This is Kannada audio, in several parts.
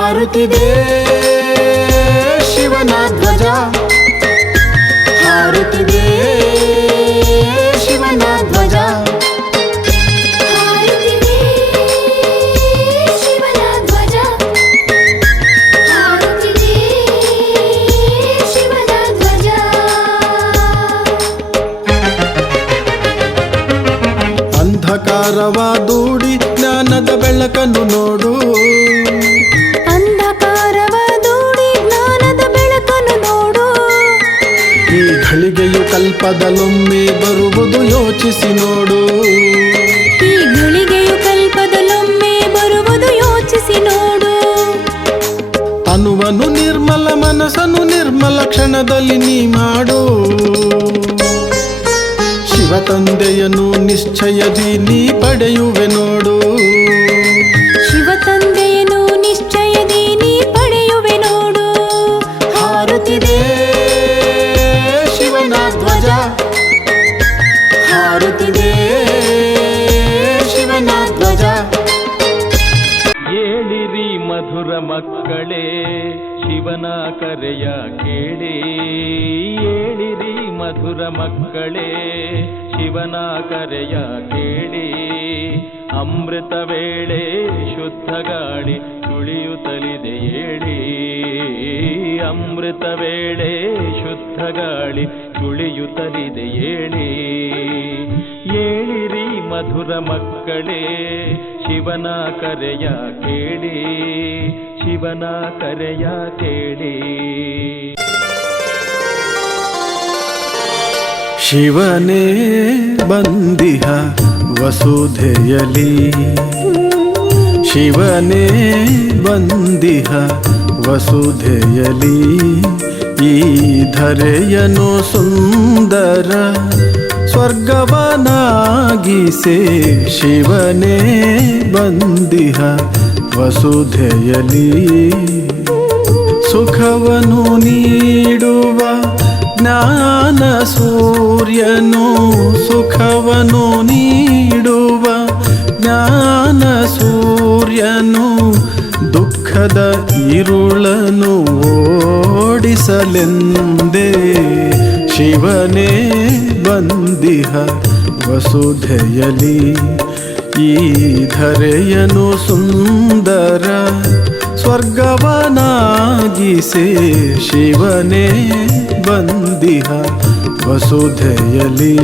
ಹಾರುತ್ತಿದೆ ಶಿವನ ಧ್ವಜ, ಹಾರುತ್ತಿದೆ ಶಿವನ ಧ್ವಜ, ಹಾರುತ್ತಿದೆ ಶಿವನ ಧ್ವಜ, ಹಾರುತ್ತಿದೆ ಶಿವನ ಧ್ವಜ. ಅಂಧಕಾರವ ದೂಡಿ ಜ್ಞಾನದ ಬೆಳಕನ್ನು ನೋಡು, ಅಂಧಕಾರವ ದೂಡಿ ಜ್ಞಾನದ ಬೆಳಕನ್ನು ನೋಡು. ಈ ಘಳಿಗೆಯು ಕಲ್ಪದಲ್ಲೊಮ್ಮೆ ಬರುವುದು ಯೋಚಿಸಿ ನೋಡು, ಈ ಘಳಿಗೆಯು ಕಲ್ಪದಲ್ಲೊಮ್ಮೆ ಬರುವುದು ಯೋಚಿಸಿ ನೋಡು. ತನುವನ್ನು ನಿರ್ಮಲ ಮನಸ್ಸನ್ನು ನಿರ್ಮಲ ಕ್ಷಣದಲ್ಲಿ ನೀ ಮಾಡು. ಶಿವ ತಂದೆಯನ್ನು ನಿಶ್ಚಯದಿ ನೀ ಪಡೆಯುವೆ ನೋಡು, ಶಿವ ತಂದೆಯನ್ನು ನಿಶ್ಚಯದಿ ನೀ ಪಡೆಯುವೆ ನೋಡು. ಹಾರುತ್ತಿದೆ ಶಿವನ ಧ್ವಜ, ಹಾರುತ್ತಿದೆ ಶಿವನ ಧ್ವಜ. ಏಳಿರಿ ಮಧುರ ಮಕ್ಕಳೇ ಶಿವನ ಕರೆಯ ಕೇಳಿ, ಏಳಿರಿ ಮಧುರ ಮಕ್ಕಳೇ ಶಿವನ ಕರೆಯ ಕೇಳಿ. ಅಮೃತ ವೇಳೆ ಶುದ್ಧ ಗಾಳಿ ತುಳಿಯುತ್ತಲಿದೆ ಏಳಿ, ಅಮೃತ ವೇಳೆ ಶುದ್ಧ ಗಾಳಿ ತುಳಿಯುತ್ತಲಿದೆ ಏಳಿ. ಏಳಿರಿ ಮಧುರ ಮಕ್ಕಳೇ ಶಿವನ ಕರೆಯ ಕೇಳಿ, ಶಿವನ ಕರೆಯ ಕೇಳಿ. ಶಿವನೇ ಬಂದಿಹ ವಸುಧೆಯಲಿ, ಶಿವನೇ ಬಂದಿಹ ವಸುಧೆಯಲಿ. ಈ ಧರೆಯನು ಸುಂದರ ಸ್ವರ್ಗವನಾಗಿಸೆ, ಶಿವನೇ ಬಂದಿಹ ವಸುಧೆಯಲಿ. ಸುಖವನ್ನು ನೀಡುವ ಜ್ಞಾನ ಸೂರ್ಯನು, ಸುಖವನ್ನು ನೀಡುವ ಜ್ಞಾನ ಸೂರ್ಯನು. ದುಃಖದ ಇರುಳನು ಓಡಿಸಲೆಂದೇ, ಶಿವನೇ ಬಂದಿಹ ವಸುಧೆಯಲಿ. ಈ ಧರೆಯನು ಸುಂದರ ಸ್ವರ್ಗವನಾಗಿಸೆ, ಶಿವನೇ ಬಂದಿಹ ವಸುಧೆಯಲಿ.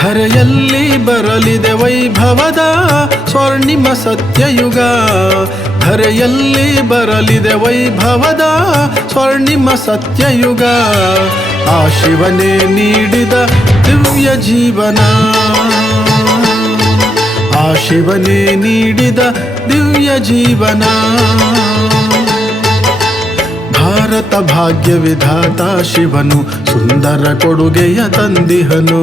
ಧರೆಯಲ್ಲಿ ಬರಲಿದೆ ವೈಭವದ ಸ್ವರ್ಣಿಮ ಸತ್ಯಯುಗ, ಧರೆಯಲ್ಲಿ ಬರಲಿದೆ ವೈಭವದ ಸ್ವರ್ಣಿಮ ಸತ್ಯಯುಗ. ಆ ಶಿವನೇ ನೀಡಿದ ದಿವ್ಯ ಜೀವನ, ಆ ಶಿವನೇ ನೀಡಿದ ದಿವ್ಯ ಜೀವನ. ಭಾರತ ಭಾಗ್ಯ ವಿಧಾತ ಶಿವನು ಸುಂದರ ಕೊಡುಗೆಯ ತಂದಿಹನು,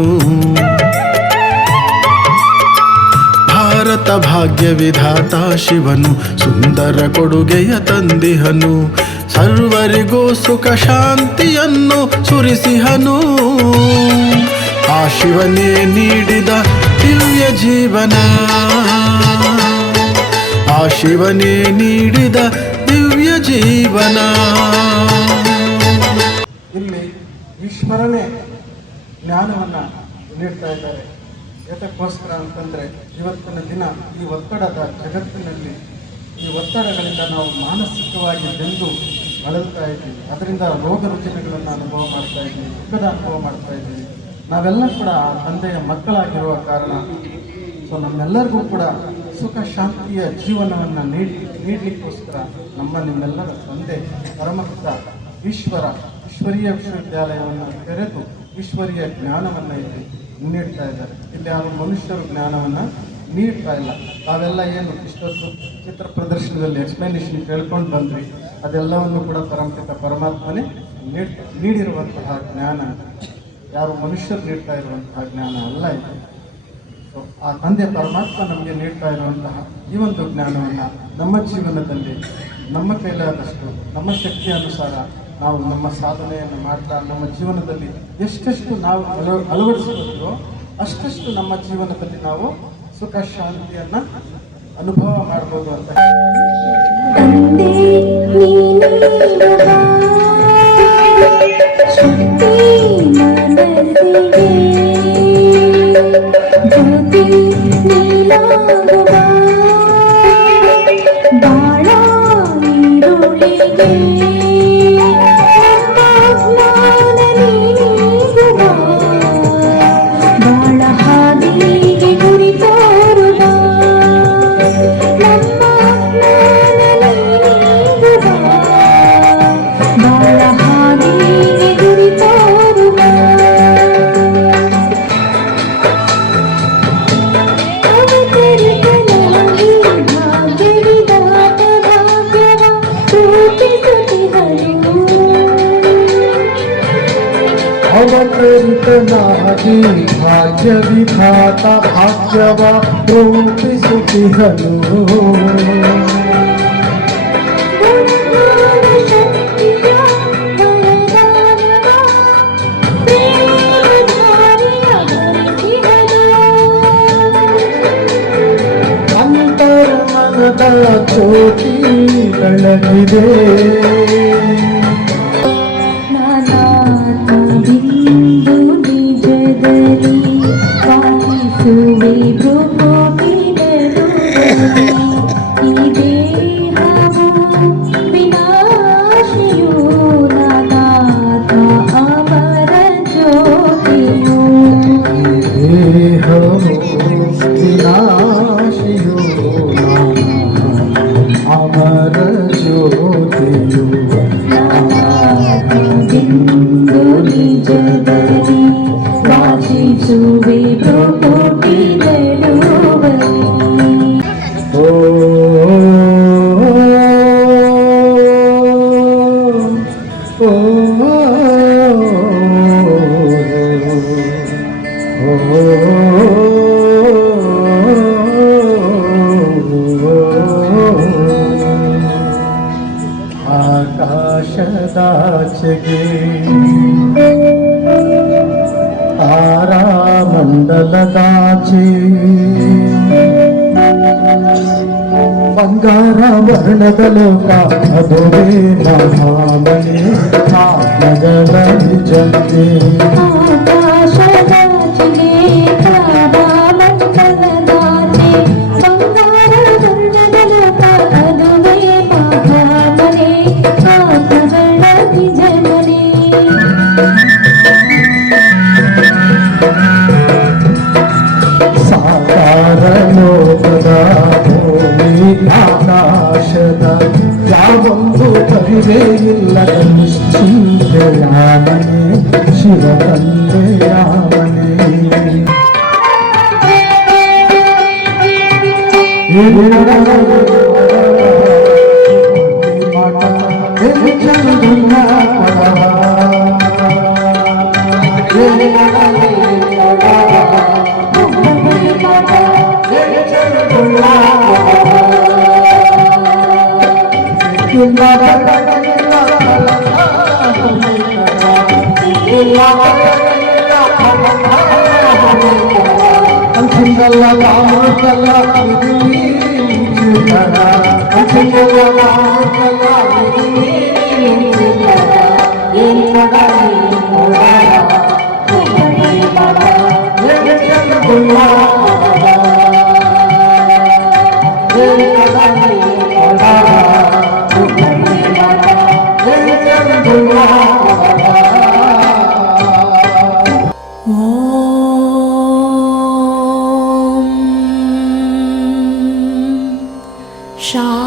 ಭಾರತ ಭಾಗ್ಯ ವಿಧಾತ ಶಿವನು ಸುಂದರ ಕೊಡುಗೆಯ ತಂದಿಹನು. ಸರ್ವರಿಗೂ ಸುಖ ಶಾಂತಿಯನ್ನು ಸುರಿಸಿಹನು, ಆ ಶಿವನೇ ನೀಡಿದ ದಿವ್ಯ ಜೀವನ, ಆ ಶಿವನೇ ನೀಡಿದ ದಿವ್ಯ ಜೀವನ. ಇಲ್ಲಿ ಈಶ್ವರನೇ ಜ್ಞಾನವನ್ನು ನೀಡ್ತಾ ಇದ್ದಾರೆ. ಯಾತಕ್ಕೋಸ್ಕರ ಅಂತಂದರೆ ಇವತ್ತಿನ ದಿನ ಈ ಒತ್ತಡದ ಜಗತ್ತಿನಲ್ಲಿ ಈ ಒತ್ತಡಗಳಿಂದ ನಾವು ಮಾನಸಿಕವಾಗಿ ಬೆಂದು ಬಳಲ್ತಾ ಇದ್ದೀವಿ. ಅದರಿಂದ ರೋಗ ರುಜಿನಗಳನ್ನು ಅನುಭವ ಮಾಡ್ತಾ ಇದ್ದೀವಿ, ದುಃಖದ ಅನುಭವ ಮಾಡ್ತಾ ಇದ್ದೀವಿ. ನಾವೆಲ್ಲ ಕೂಡ ಆ ತಂದೆಯ ಮಕ್ಕಳಾಗಿರುವ ಕಾರಣ ಸೊ ನಮ್ಮೆಲ್ಲರಿಗೂ ಕೂಡ ಸುಖ ಶಾಂತಿಯ ಜೀವನವನ್ನು ನೀಡಲಿಕ್ಕೋಸ್ಕರ ನಿಮ್ಮೆಲ್ಲರ ತಂದೆ ಪರಮಪಿತ ಈಶ್ವರೀಯ ವಿಶ್ವವಿದ್ಯಾಲಯವನ್ನು ತೆರೆದು ಈಶ್ವರೀಯ ಜ್ಞಾನವನ್ನು ಇಲ್ಲಿ ನೀಡ್ತಾ ಇದ್ದಾರೆ. ಇಲ್ಲಿ ಯಾರು ಮನುಷ್ಯರು ಜ್ಞಾನವನ್ನು ನೀಡ್ತಾ ಇಲ್ಲ. ತಾವೆಲ್ಲ ಏನು ಇಷ್ಟೊತ್ತು ಚಿತ್ರ ಪ್ರದರ್ಶನದಲ್ಲಿ ಎಕ್ಸ್ಪ್ಲನೇಷನ್ ಕೇಳ್ಕೊಂಡು ಬಂದ್ರಿ, ಅದೆಲ್ಲವನ್ನು ಕೂಡ ಪರಮಪಿತ ಪರಮಾತ್ಮನೇ ನೀಡಿರುವಂತಹ ಜ್ಞಾನ, ಯಾರು ಮನುಷ್ಯರು ನೀಡ್ತಾ ಇರುವಂತಹ ಜ್ಞಾನ ಅಲ್ಲ ಇದು. ಸೊ ಆ ತಂದೆ ಪರಮಾತ್ಮ ನಮಗೆ ನೀಡ್ತಾ ಇರುವಂತಹ ಈ ಒಂದು ಜ್ಞಾನವನ್ನು ನಮ್ಮ ಜೀವನದಲ್ಲಿ ನಮ್ಮ ಕೈಲಾದಷ್ಟು ನಮ್ಮ ಶಕ್ತಿಯ ಅನುಸಾರ ನಾವು ನಮ್ಮ ಸಾಧನೆಯನ್ನು ಮಾಡ್ತಾ ನಮ್ಮ ಜೀವನದಲ್ಲಿ ಎಷ್ಟೆಷ್ಟು ನಾವು ಅಳವಡಿಸಿಕೊಳ್ಳೋ ಅಷ್ಟಷ್ಟು ನಮ್ಮ ಜೀವನದಲ್ಲಿ ನಾವು ಸುಖ ಶಾಂತಿಯನ್ನು ಅನುಭವ ಮಾಡ್ಬೋದು ಅಂತ. ತಂದೆ ನೀನೇನುವ ಶಕ್ತಿ ಮನಸ್ಸಿಗೆ, ಜ್ಯೋತಿ ನೀನಾಗುವ ಬಾಳ ಈರುಳಿಗೆ, ಜ್ಞಾನ ನೀಡುವ ಬಾಳ ಹಾದಿಗೆ ಗುರಿ ತೋರುವ, ನಮ್ಮ ಜ್ಞಾನ ನೀಡುವ ಬಾಳ ಹಾದಿಗೆ ಗುರಿ ತೋರುವ. ಅವತರಿತನಾಗಿ ಭಾಗ್ಯವಿದಾತ ಭಾಗ್ಯವ ರೂಪಿಸುತ್ತಿಹಳು, ಅವತರಿತನಾಗಿ ಭಾಗ್ಯ ವಿಧಾತ ಭಾಗ್ಯವ ರೂಪಿಸುತ್ತಿಹಳು, ಗುಣಗಾನ ಶಕ್ತಿಯ ವರದಾನವ ಪ್ರೇಮಧಾರೆಯ ಧರಿಸಿಹಳು. ಅಂತರ್ಮನದ ಜ್ಯೋತಿ ಬೆಳಗಿದೆ, ನಾನಾಥ ಬಿಂದು ನಿಜದಲ್ಲಿ ವಾಸಿಸುವೆ ಭ್ರುಕೋಟಿಗಳಲ್ಲಿ, ಈ ದೇಹವು ವಿನಾಶಿಯು ನಾನಾಥ ಅಮರ ಜ್ಯೋತಿಯು. ದೇಹವು ವಿನಾಶಿಯು ಅಮರ ಜ್ಯೋತಿಯು, ನಾನಾಥ ಬಿಂದು ನಿಜದಲ್ಲಿ ವಾಸಿಸುವೆ ಭ್ರುಕೋಟಿಗಳಲ್ಲಿ. ಓ ಓ ಆಕಾಶದಾಚೆಗೆ ತಾರಾಮಂಡಲದಾಚೆ ಬಂಗಾರ ವರ್ಣದ ಲೋಕ ಅದುವೇ ಮಹಾಮಣಿ ಆತ್ಮಗಳ ನಿಜತೆ. ಆಕಾಶದಾಚೆಗೆ ತಾರಾಮಂಡಲದಾಚೆ ಬಂಗಾರ ವರ್ಣದ ಲೋಕ ಅದುವೇ ಮಹಾಮನೆ ಆತ್ಮಗಳ ನಿಜಮನೆ. ಸಾಕಾರ ಲೋಕದ ಭೂಮಿ ಆಕಾಶದ ಯಾವೊಂದು ಕವಿವೇ ಇಲ್ಲದ ನಿಶ್ಚಿಂತೆಯಾಮನೆ ಶಿವತಂದೆಯಾಮನೆ. ಶಾಂತಿ